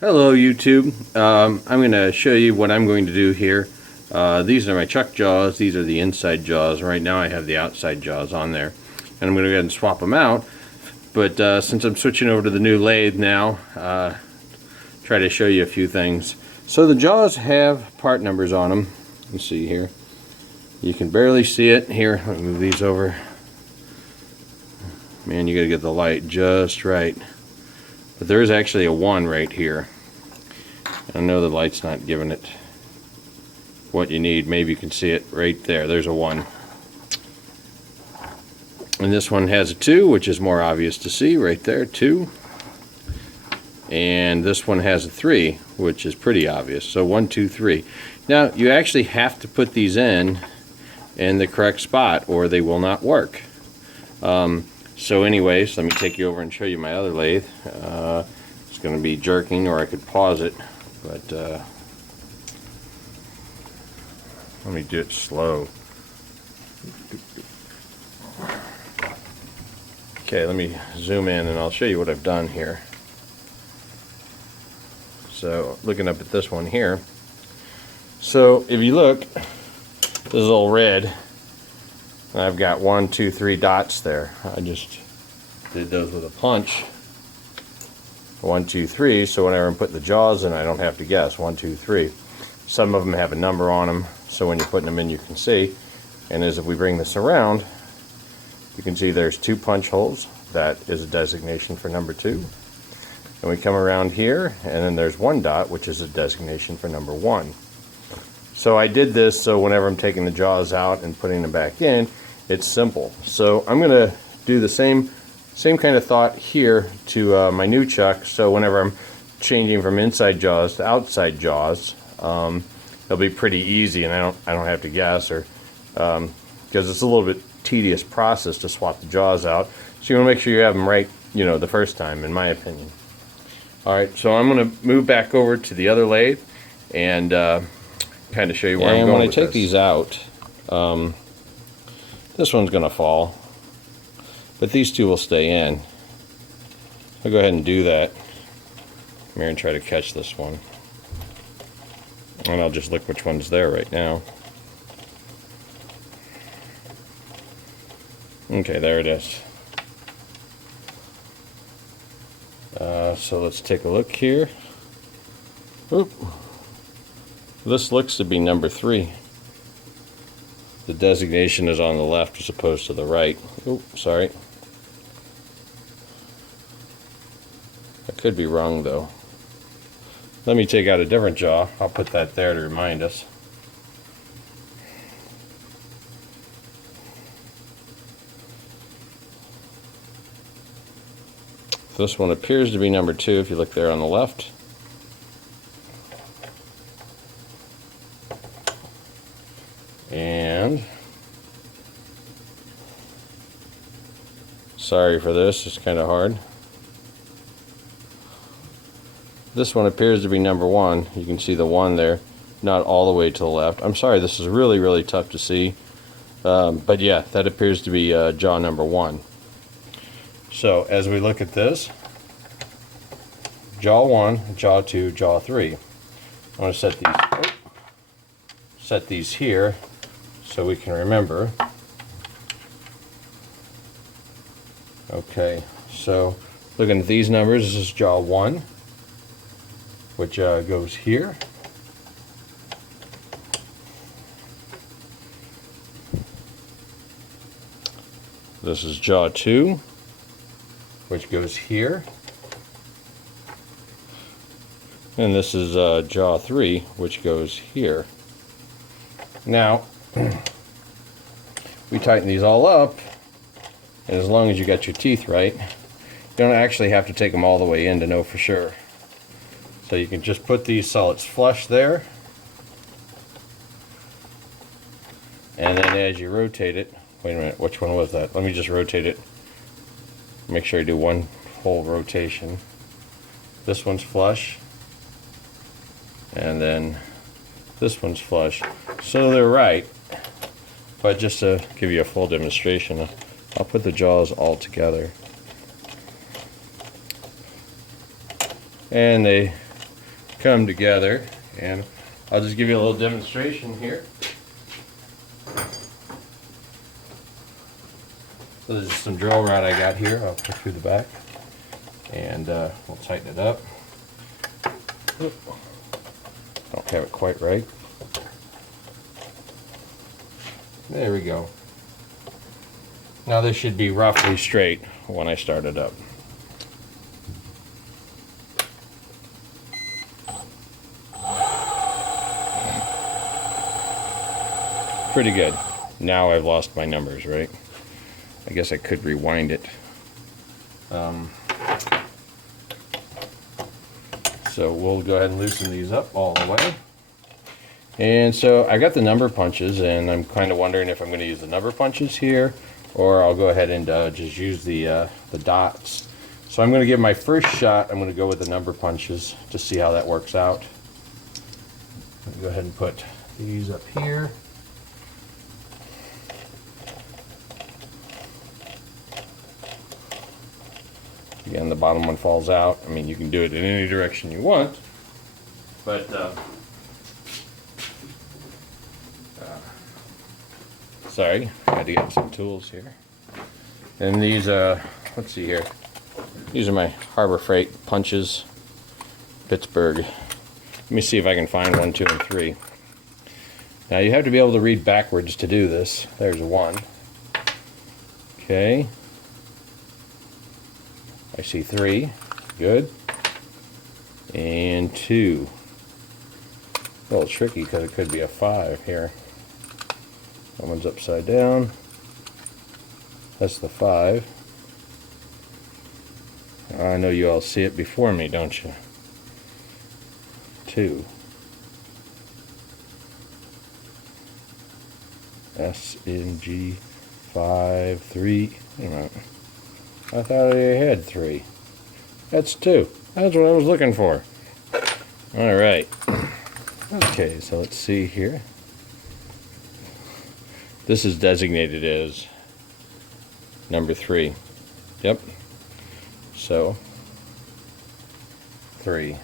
Hello YouTube. I'm going to show you what I'm going to do here. These are my chuck jaws. These are the inside jaws. Right now I have the outside jaws on there. And I'm going to go ahead and swap them out. But since I'm switching over to the new lathe now, try to show you a few things. So the jaws have part numbers on them. Let's see here. You can barely see it. Here, let me move these over. Man, you got to get the light just right. But there is actually a 1 right here. I know the light's not giving it what you need. Maybe you can see it right there. There's a 1. And this one has a 2, which is more obvious to see right there, 2. And this one has a 3, which is pretty obvious. So 1, 2, 3. Now, you actually have to put these in the correct spot or they will not work. So anyways, let me take you over and show you my other lathe. It's going to be jerking, or I could pause it, but let me do it slow. Okay, let me zoom in and I'll show you what I've done here. So looking up at this one here. So if you look, this is all red. And I've got 1, 2, 3 dots there. I just did those with a punch. 1, 2, 3. So whenever I'm putting the jaws in, I don't have to guess. 1, 2, 3. Some of them have a number on them, so when you're putting them in, you can see. And as if we bring this around, you can see there's 2 punch holes. That is a designation for number 2. And we come around here, and then there's 1 dot, which is a designation for number 1. So I did this so whenever I'm taking the jaws out and putting them back in, it's simple. So I'm going to do the same kind of thought here to my new chuck. So whenever I'm changing from inside jaws to outside jaws, it'll be pretty easy, and I don't have to guess, or because it's a little bit tedious process to swap the jaws out. So you want to make sure you have them right, the first time, in my opinion. All right, so I'm going to move back over to the other lathe and kind of show you where I'm going with this. And when I take these out, this one's going to fall, but these 2 will stay in. I'll go ahead and do that. Come here and try to catch this one. And I'll just look which one's there right now. Okay, there it is. So let's take a look here. Oop. This looks to be number 3. The designation is on the left as opposed to the right. Oh, sorry. I could be wrong though. Let me take out a different jaw. I'll put that there to remind us. This one appears to be number 2 if you look there on the left. And sorry for this, it's kind of hard. This one appears to be number 1. You can see the 1 there, not all the way to the left. I'm sorry, this is really tough to see. But yeah, that appears to be jaw number 1. So as we look at this, jaw 1, jaw 2, jaw 3. I want to set these here so we can remember. Okay, so looking at these numbers, this is jaw 1, which goes here. This is jaw 2, which goes here. And this is jaw 3, which goes here. Now, we tighten these all up, and as long as you got your teeth right, you don't actually have to take them all the way in to know for sure. So you can just put these so it's flush there, and then as you rotate it, wait a minute, which one was that? Let me just rotate it. Make sure I do one full rotation. This one's flush, and then this one's flush. So they're right, but just to give you a full demonstration, I'll put the jaws all together. And they come together, and I'll just give you a little demonstration here. So this is some drill rod I got here. I'll put through the back, and we'll tighten it up. Don't have it quite right. There we go. Now this should be roughly straight when I start it up. Pretty good. Now I've lost my numbers, right? I guess I could rewind it. So we'll go ahead and loosen these up all the way. And so I got the number punches, and I'm kind of wondering if I'm going to use the number punches here, or I'll go ahead and just use the dots. So I'm going to give my first shot. I'm going to go with the number punches to see how that works out. I'm going to go ahead and put these up here. Again, the bottom one falls out. I mean, you can do it in any direction you want, but sorry, I had to get some tools here. And these, let's see here. These are my Harbor Freight punches, Pittsburgh. Let me see if I can find 1, 2, and 3. Now you have to be able to read backwards to do this. There's 1. Okay. I see 3. Good. And 2. A little tricky because it could be a 5 here. That one's upside down. That's the 5. I know you all see it before me, don't you? 2. S, N, G, 5, 3. Wait a minute. I thought I had 3. That's 2. That's what I was looking for. Alright. Okay, so let's see here. This is designated as number 3. Yep. So, 3.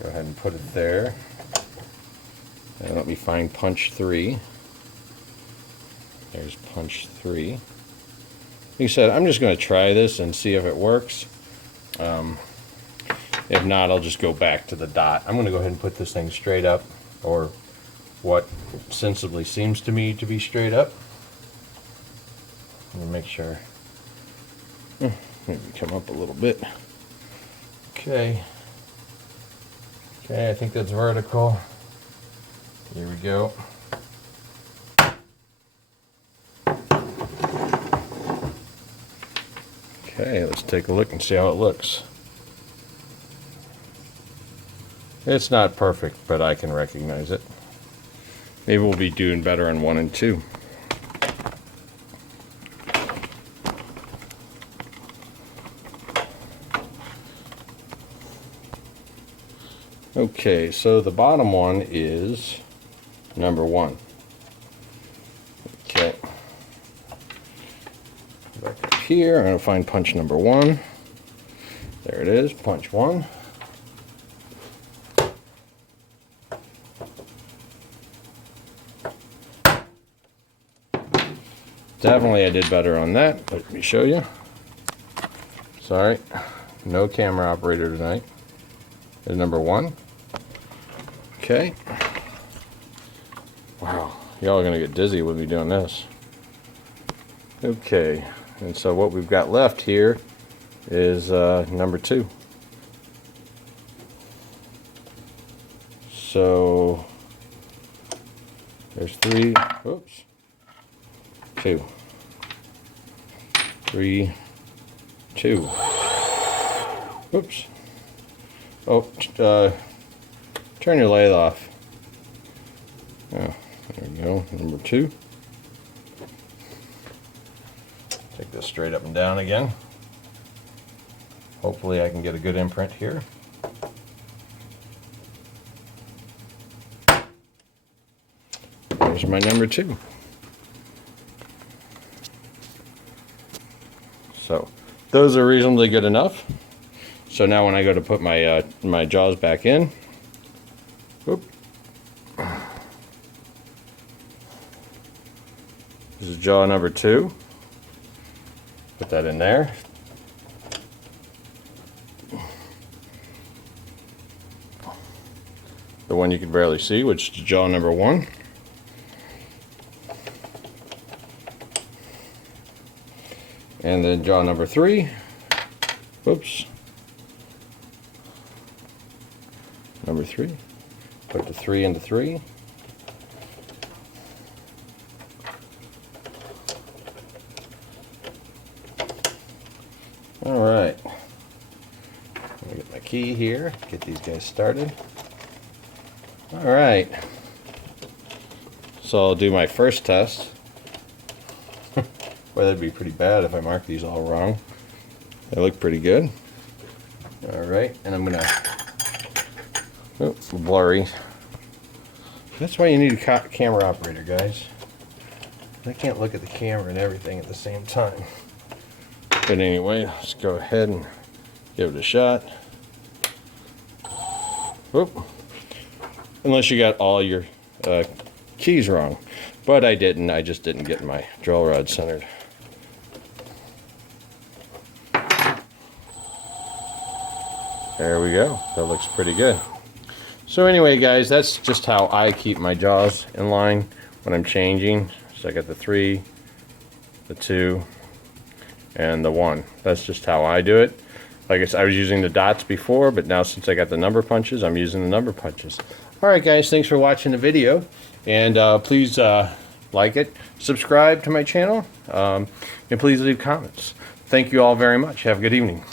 Go ahead and put it there. And let me find punch 3. There's punch 3. Like I said, I'm just going to try this and see if it works. If not, I'll just go back to the dot. I'm going to go ahead and put this thing straight up, or what sensibly seems to me to be straight up. Let me make sure. Maybe come up a little bit. Okay. Okay, I think that's vertical. Here we go. Okay, let's take a look and see how it looks. It's not perfect, but I can recognize it. Maybe we'll be doing better on 1 and 2. Okay, so the bottom one is number 1. Okay. Back up here, I'm going to find punch number 1. There it is, punch 1. Definitely I did better on that. Let me show you. Sorry, no camera operator tonight. There's number 1. Okay. Wow, y'all are gonna get dizzy with me doing this. Okay, and so what we've got left here is number 2. So there's 3. Oops. 2, 3, 2. Oops. Oh, turn your lathe off. Oh, there we go. Number 2. Take this straight up and down again. Hopefully I can get a good imprint here. There's my number 2. So those are reasonably good enough. So now when I go to put my my jaws back in, whoop, this is jaw number 2. Put that in there. The one you can barely see, which is jaw number 1. And then jaw number 3. Whoops. Number 3. Put the 3 into 3. All right. Let me get my key here. Get these guys started. All right. So I'll do my first test. Well, that'd be pretty bad if I mark these all wrong. They look pretty good. All right, and I'm gonna. Oh, blurry. That's why you need a camera operator, guys. I can't look at the camera and everything at the same time. But anyway, let's go ahead and give it a shot. Whoop. Unless you got all your keys wrong. But I didn't. I just didn't get my drill rod centered. There we go. That looks pretty good. So anyway, guys, that's just how I keep my jaws in line when I'm changing. So I got the 3, the 2, and the 1. That's just how I do it. Like I said, I was using the dots before, but now since I got the number punches, I'm using the number punches. Alright guys, thanks for watching the video, and please like it, subscribe to my channel, and please leave comments. Thank you all very much. Have a good evening.